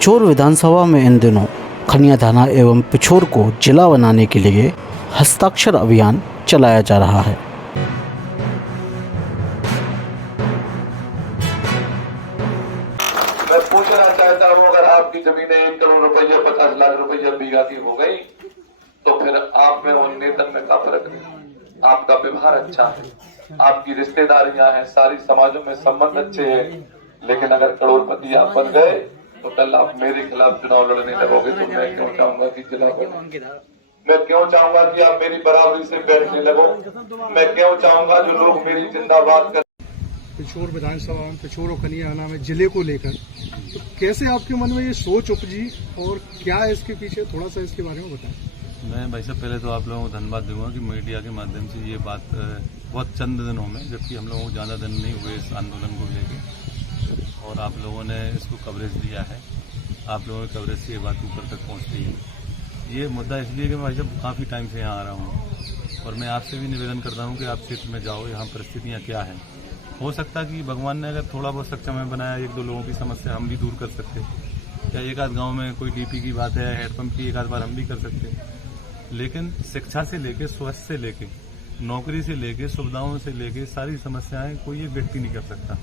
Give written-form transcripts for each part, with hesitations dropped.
पिछोर विधानसभा में इन दिनों खनिया थाना एवं पिछोर को जिला बनाने के लिए हस्ताक्षर अभियान चलाया जा रहा है। मैं पूछना चाहता हूँ, अगर आपकी जमीनें 1 करोड़ रुपये 50 लाख रुपये बीघा की हो गई तो फिर आप में और नेतन में क्या फर्क नहीं? आपका व्यवहार अच्छा है, आपकी रिश्तेदारियां हैं, सारी समाजों में संबंध अच्छे हैं, लेकिन अगर करोड़पति आप बन गए तो कल आप मेरे खिलाफ चुनाव लड़ने लगोगे तो मैं क्यों चाहूंगा कि जिला बने? मैं क्यों चाहूंगा कि आप मेरी बराबरी से बैठने लगो? मैं क्यों चाहूंगा जो लोग मेरी जिंदाबाद कर पिछोर विधानसभा में पिछोर और खनिया थाना में जिले को लेकर तो कैसे आपके मन में ये सोच उपजी और क्या है इसके पीछे, थोड़ा सा इसके बारे में बताएं। मैं भाई साहब पहले तो आप लोगों को धन्यवाद दूंगा कि मीडिया के माध्यम से ये बात बहुत चंद दिनों में, जबकि हम लोगों को ज़्यादा दिन नहीं हुए इस आंदोलन को लेकर, और आप लोगों ने इसको कवरेज दिया है। आप लोगों की कवरेज से ये बात ऊपर तक पहुँच रही है। ये मुद्दा इसलिए कि मैं भाई साहब काफ़ी टाइम से यहाँ आ रहा हूँ और मैं आपसे भी निवेदन करता हूँ कि आप क्षेत्र में जाओ, यहाँ परिस्थितियाँ क्या हैं। हो सकता कि भगवान ने अगर थोड़ा बहुत सक्षम है बनाया, 1-2 लोगों की समस्या हम भी दूर कर सकते, या एक आध गाँव में कोई डीपी की बात है, हैंडपंप की एक आध बार हम भी कर सकते, लेकिन शिक्षा से लेके, स्वास्थ्य से लेके, नौकरी से लेके, सुविधाओं से लेके सारी समस्याएं कोई एक व्यक्ति नहीं कर सकता।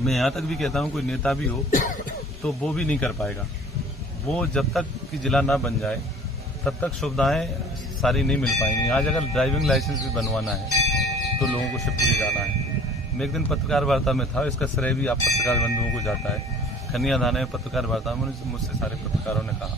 मैं यहाँ तक भी कहता हूँ कोई नेता भी हो तो वो भी नहीं कर पाएगा। वो जब तक कि जिला ना बन जाए तब तक सुविधाएं सारी नहीं मिल पाएंगी। आज अगर ड्राइविंग लाइसेंस भी बनवाना है तो लोगों को शिवपुरी जाना है। मैं एक दिन पत्रकार वार्ता में था, इसका श्रेय भी आप पत्रकार बंधुओं को जाता है। खनिया थाना में पत्रकार वार्ता में मुझसे सारे पत्रकारों ने कहा,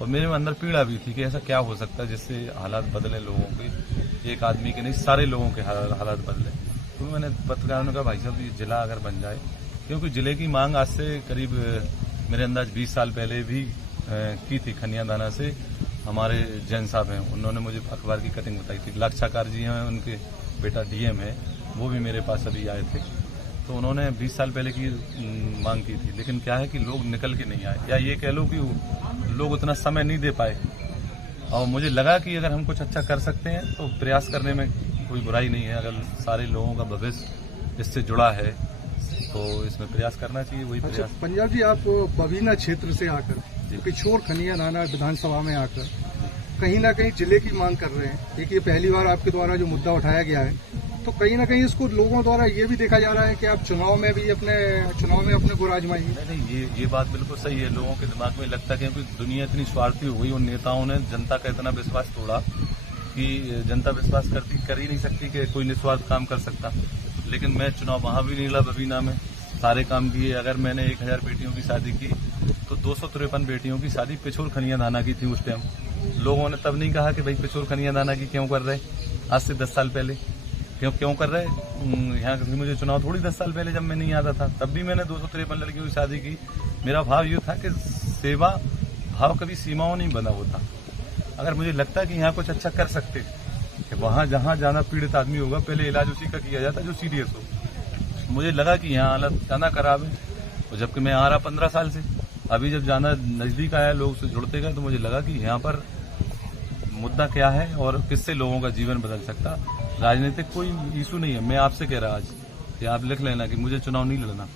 और मेरे में अंदर पीड़ा भी थी कि ऐसा क्या हो सकता है जिससे हालात बदले लोगों के, एक आदमी के नहीं सारे लोगों के हालात बदले। तो मैंने पत्रकारों ने कहा भाई साहब ये जिला अगर बन जाए, क्योंकि जिले की मांग आज से करीब मेरे अंदाज 20 साल पहले भी की थी। खनिया थाना से हमारे जैन साहब हैं, उन्होंने मुझे अखबार की कटिंग बताई थी। लाक्षाकार जी हैं, उनके बेटा डीएम है, वो भी मेरे पास अभी आए थे, तो उन्होंने 20 साल पहले की मांग की थी। लेकिन क्या है कि लोग निकल के नहीं आए, या ये कह लो कि लोग उतना समय नहीं दे पाए। और मुझे लगा कि अगर हम कुछ अच्छा कर सकते हैं तो प्रयास करने में कोई बुराई नहीं है। अगर सारे लोगों का भविष्य इससे जुड़ा है तो इसमें प्रयास करना चाहिए, वही प्रयास। पंजाब जी, आप बबीना क्षेत्र से आकर पिछोर खनिया थाना विधानसभा में आकर कहीं ना कहीं जिले की मांग कर रहे हैं। एक ये पहली बार आपके द्वारा जो मुद्दा उठाया गया है, तो कहीं ना कहीं इसको लोगों द्वारा ये भी देखा जा रहा है कि आप चुनाव में अपने को आजमाएंगे। नहीं, ये बात बिल्कुल सही है। लोगों के दिमाग में लगता है कि दुनिया इतनी स्वार्थी हो गई, उन नेताओं ने जनता का इतना विश्वास तोड़ा कि जनता विश्वास कर ही नहीं सकती कि कोई निस्वार्थ काम कर सकता। लेकिन मैं चुनाव वहां भी नहीं लड़ा, बबीना में सारे काम किए। अगर मैंने 1000 बेटियों की शादी की तो 253 बेटियों की शादी पिछोर खनिया थाना की थी उस टाइम। लोगों ने तब नहीं कहा कि भाई पिछोर खनिया थाना की क्यों कर रहे, आज से 10 साल पहले क्यों कर रहे। यहाँ मुझे चुनाव थोड़ी 10 साल पहले जब मैं नहीं आता था, तब भी मैंने 253 लड़कियों की शादी की। मेरा भाव ये था कि सेवा भाव कभी सीमाओं नहीं बना होता। अगर मुझे लगता कि यहाँ कुछ अच्छा कर सकते, कि वहाँ जहाँ जाना पीड़ित आदमी होगा पहले इलाज उसी का किया जाता जो सीरियस हो। मुझे लगा कि यहाँ हालत जाना खराब है, और जबकि मैं आ रहा 15 साल से, अभी जब जाना नजदीक आया, लोग से जुड़ते गए, तो मुझे लगा कि यहाँ पर मुद्दा क्या है और किससे लोगों का जीवन बदल सकता। राजनीतिक कोई इशू नहीं है। मैं आपसे कह रहा आज कि आप लिख लेना कि मुझे चुनाव नहीं लड़ना।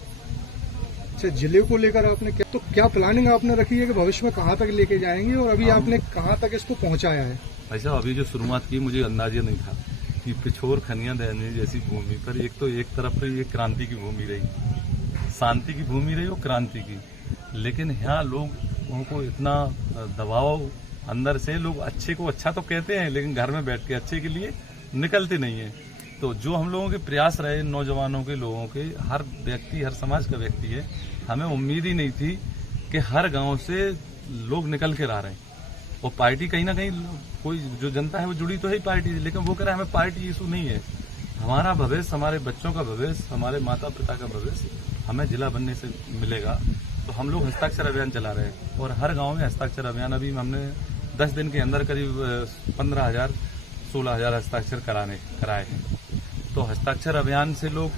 अच्छा, जिले को लेकर आपने क्या प्लानिंग आपने रखी है कि भविष्य में कहाँ तक लेके जाएंगे, और अभी आपने कहाँ तक इसको पहुँचाया है? भाई साहब, अभी जो शुरुआत की मुझे अंदाजा नहीं था कि पिछोर खनिया थाना जैसी भूमि पर एक तरफ तो ये क्रांति की भूमि रही, शांति की भूमि रही और क्रांति की, लेकिन यहाँ लोगों को इतना दबाव अंदर से, लोग अच्छे को अच्छा तो कहते हैं लेकिन घर में बैठ के अच्छे के लिए निकलते नहीं है। तो जो हम लोगों के प्रयास रहे, नौजवानों के, लोगों के, हर व्यक्ति, हर समाज का व्यक्ति है, हमें उम्मीद ही नहीं थी कि हर गांव से लोग निकल के आ रहे हैं। और पार्टी कहीं ना कहीं कोई जो जनता है वो जुड़ी तो है पार्टी से, लेकिन वो कह रहा है हमें पार्टी इशू नहीं है। हमारा भविष्य, हमारे बच्चों का भविष्य, हमारे माता पिता का भविष्य हमें जिला बनने से मिलेगा। तो हम लोग हस्ताक्षर अभियान चला रहे हैं, और हर गाँव में हस्ताक्षर अभियान अभी हमने 10 दिन के अंदर करीब 15,000-16,000 हस्ताक्षर कराए हैं। तो हस्ताक्षर अभियान से लोग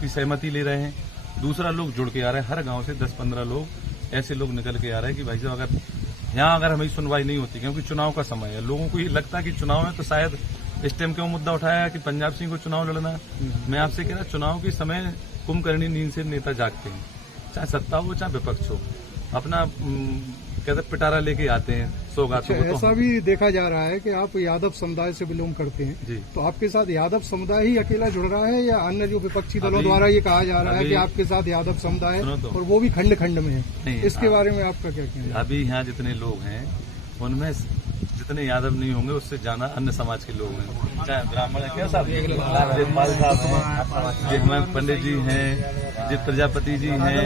की सहमति ले रहे हैं। दूसरा, लोग जुड़ के आ रहे हैं, हर गांव से 10-15 लोग ऐसे लोग निकल के आ रहे हैं कि भाई साहब अगर हमें सुनवाई नहीं होती, क्योंकि चुनाव का समय है, लोगों को ये लगता है कि चुनाव है तो शायद इस टाइम क्यों मुद्दा उठाया कि पंजाब सिंह को चुनाव लड़ना। मैं आपसे कह रहा, चुनाव के समय कुंभकर्णी नींद से नेता जागते हैं, चाहे सत्ता हो चाहे विपक्ष हो। अपना कहते पिटारा लेके आते हैं सौगातों को। ऐसा भी देखा जा रहा है कि आप यादव समुदाय से बिलोंग करते हैं जी। तो आपके साथ यादव समुदाय ही अकेला जुड़ रहा है या अन्य जो विपक्षी दलों द्वारा ये कहा जा रहा है कि आपके साथ यादव समुदाय है तो। और वो भी खंड खंड में है, नहीं, इसके बारे में आपका क्या कहना है? अभी यहाँ जितने लोग हैं उनमें जितने यादव नहीं होंगे उससे ज्यादा अन्य समाज के लोग हैं, चाहे ब्राह्मण है क्या साहब, देवपाल साहब हैं, हमारे पंडित जी हैं, जी प्रजापति जी हैं,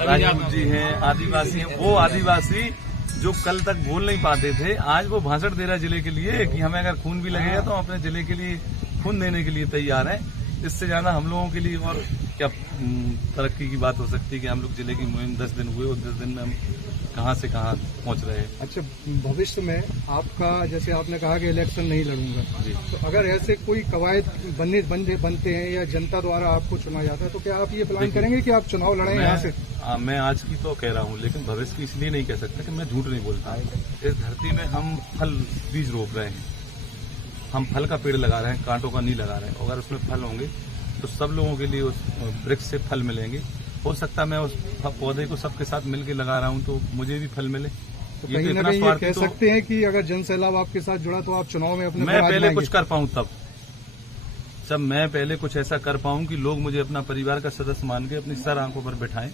राजपूत जी हैं, आदिवासी हैं। वो आदिवासी जो कल तक बोल नहीं पाते थे आज वो भाषण दे रहा जिले के लिए कि हमें अगर खून भी लगेगा तो हम अपने जिले के लिए खून देने के लिए तैयार हैं। इससे ज्यादा हम लोगों के लिए और क्या तरक्की की बात हो सकती है कि हम लोग जिले की मुहिम 10 दिन हुए और 10 दिन में हम कहां से कहां पहुंच रहे हैं। अच्छा, भविष्य में आपका जैसे आपने कहा कि इलेक्शन नहीं लड़ूंगा जी। तो अगर ऐसे कोई कवायद बनते हैं या जनता द्वारा आपको चुना जाता है तो क्या आप ये प्लान करेंगे कि आप चुनाव लड़ें यहाँ से? मैं आज की तो कह रहा हूँ लेकिन भविष्य की इसलिए नहीं कह सकता कि मैं झूठ नहीं बोलता। इस धरती में हम फल बीज रोप रहे हैं, हम फल का पेड़ लगा रहे हैं, कांटों का नहीं लगा रहे हैं। अगर उसमें फल होंगे तो सब लोगों के लिए उस वृक्ष से फल मिलेंगे। हो सकता है मैं उस पौधे को सबके साथ मिलकर लगा रहा हूँ तो मुझे भी फल मिले। तो कहीं ना कहीं ये कह सकते हैं कि अगर जन सैलाब आपके साथ जुड़ा तो आप चुनाव में अपने मैं पहले कुछ कर पाऊँ तब, जब मैं पहले कुछ ऐसा कर पाऊँ कि लोग मुझे अपना परिवार का सदस्य मान के अपनी सर आंखों पर बैठाएं,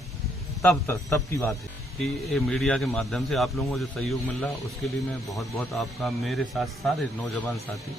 तब की बात है कि ये मीडिया के माध्यम से आप लोगों को जो सहयोग मिल रहा उसके लिए मैं बहुत बहुत आपका, मेरे साथ सारे नौजवान साथी